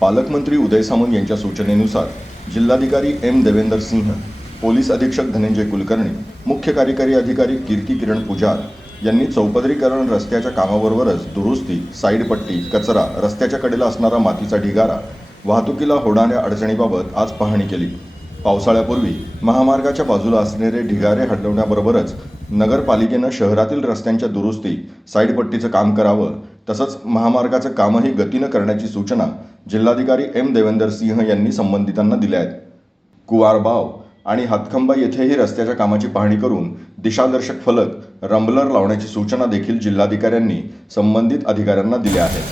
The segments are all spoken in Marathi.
पालकमंत्री उदय सामंत यांच्या सूचनेनुसार जिल्हाधिकारी एम देवेंदर सिंह पोलीस अधीक्षक धनंजय कुलकर्णी मुख्य कार्यकारी अधिकारी कीर्ती किरण पुजार यांनी चौपदरीकरण रस्त्याच्या कामाबरोबरच दुरुस्ती साईडपट्टी कचरा रस्त्याच्या कडेला असणारा मातीचा ढिगारा वाहतुकीला होणाऱ्या अडचणीबाबत आज पाहणी केली. पावसाळ्यापूर्वी महामार्गाच्या बाजूला असणारे ढिगारे हटवण्याबरोबरच नगरपालिकेनं शहरातील रस्त्यांच्या दुरुस्ती साईडपट्टीचं काम करावं तसंच महामार्गाचं कामही गतीनं करण्याची सूचना जिल्हाधिकारी एम देवेंदर सिंह यांनी संबंधितांना दिल्या आहेत. कुवारबाव आणि हातखंबा येथेही रस्त्याच्या कामाची पाहणी करून दिशादर्शक फलक रंबलर लावण्याची सूचना देखील जिल्हाधिकाऱ्यांनी संबंधित अधिकाऱ्यांना दिल्या आहेत.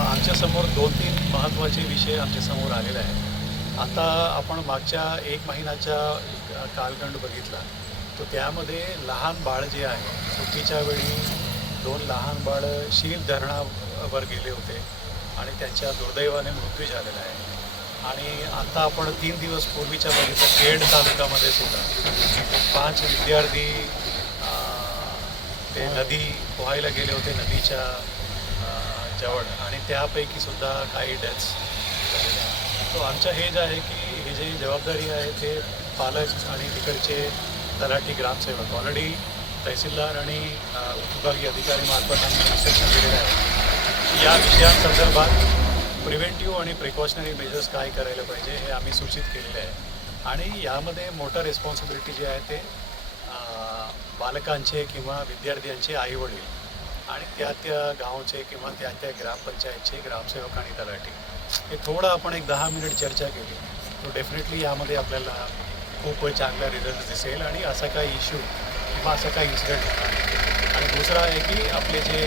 आमच्यासमोर दोन तीन महत्त्वाचे विषय आमच्यासमोर आलेले आहेत. आता आपण मागच्या एक महिन्याच्या कालखंड बघितला. तर त्यामध्ये लहान बाळ जे आहे सुट्टीच्या वेळी दोन लहान बाळ शील धरणावर गेले होते आणि त्यांच्या दुर्दैवाने मृत्यू झालेला आहे. आणि आता आपण तीन दिवस पूर्वीच्या बघितलं खेड तालुक्यामध्ये सुद्धा. पाच विद्यार्थी ते नदी पोहायला गेले होते नदीच्या जवळ. आणि त्यापैकी सुद्धा काही डेथ्स तो आमचं हे जे आहे की ही जी जबाबदारी आहे ते पालक आणि तिकडचे तलाठी ग्रामसेवक. ऑलरेडी तहसीलदार आणि विभागीय अधिकारी मार्फत आम्ही इन्स्ट्रक्शन दिलेलं आहे की या विषयांसंदर्भात प्रिव्हेंटिव्ह आणि प्रिकॉशनरी मेजर्स काय करायला पाहिजे हे आम्ही सूचित केलेले आहे. आणि यामध्ये मोठं रिस्पॉन्सिबिलिटी जे आहे ते बालकांचे किंवा विद्यार्थ्यांचे आईवडील आणि त्या त्या गावचे किंवा त्या त्या ग्रामपंचायतचे ग्रामसेवक आणि तलाठी. हे थोडं आपण एक दहा मिनिट चर्चा केली. तो डेफिनेटली यामध्ये आपल्याला खूप चांगला रिझल्ट दिसेल आणि असा काही इश्यू किंवा असा काही इन्सिडेंट होणार आणि दुसरा आहे की आपले जे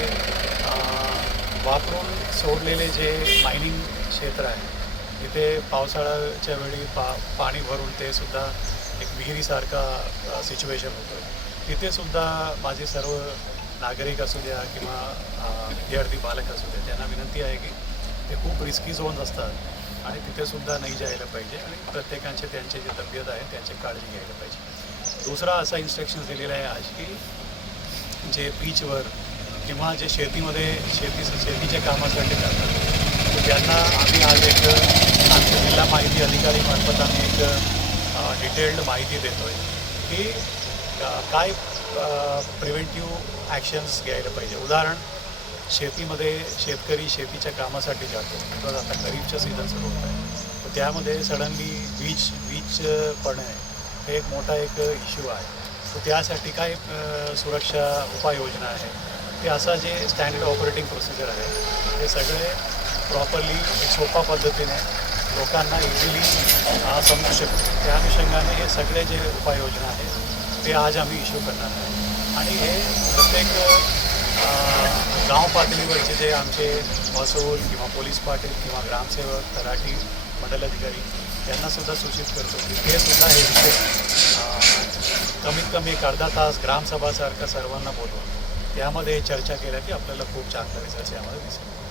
वापरून सोडलेले जे मायनिंग क्षेत्र आहे तिथे पावसाळ्याच्या वेळी पा पाणी भरून ते सुद्धा एक विहिरीसारखा सिच्युएशन होतं. तिथे सुद्धा माझे सर्व नागरिक असू द्या किंवा विद्यार्थी बालक असू द्या त्यांना विनंती आहे की ते खूप रिस्की झोन्स असतात. आणि तिथे सुद्धा नाही जायला पाहिजे आणि प्रत्येकाचे त्यांचे जे तब्येत आहे त्यांची काळजी घ्यायला पाहिजे. दुसरा असा इन्स्ट्रक्शन दिलेला आहे आज की जे बीचवर किंवा जे शेतीमध्ये शेती शेतीच्या कामासाठी जातात त्यांना आम्ही आज एक आमच्या जिल्हा माहिती अधिकारी मार्फत आम्ही एक डिटेल्ड माहिती देतो आहे की काय प्रिव्हेंटिव्ह ॲक्शन्स घ्यायला पाहिजे. उदाहरण शेतीमध्ये शेतकरी शेतीच्या कामासाठी जातो. बिकॉज आता गरीबच्या सीझन सुरू होत आहे. तर त्यामध्ये सडनली वीज वीज पडणे हे एक मोठा एक इश्यू आहे. तर त्यासाठी काय सुरक्षा उपाययोजना आहे? ते असा जे स्टँडर्ड ऑपरेटिंग प्रोसिजर आहे ते सगळे प्रॉपरली एक सोपा पद्धतीने लोकांना इझिली समजू शकतो त्या अनुषंगाने हे सगळे जे उपाययोजना आहेत ते आज आम्ही इश्यू करणार आहे आणि हे प्रत्येक गाव पातळीवरचे जे आमचे महसूल किंवा पोलीस पाटील किंवा ग्रामसेवक तलाठी मंडल अधिकारी सूचित करतो की ते सुद्धा हे विषय कमीत कमी एक अर्धा तास ग्रामसभासारखं सर्वांना बोलवा. त्यामध्ये चर्चा केल्या की आपल्याला खूप चांगला रिझल्ट यामध्ये दिसेल.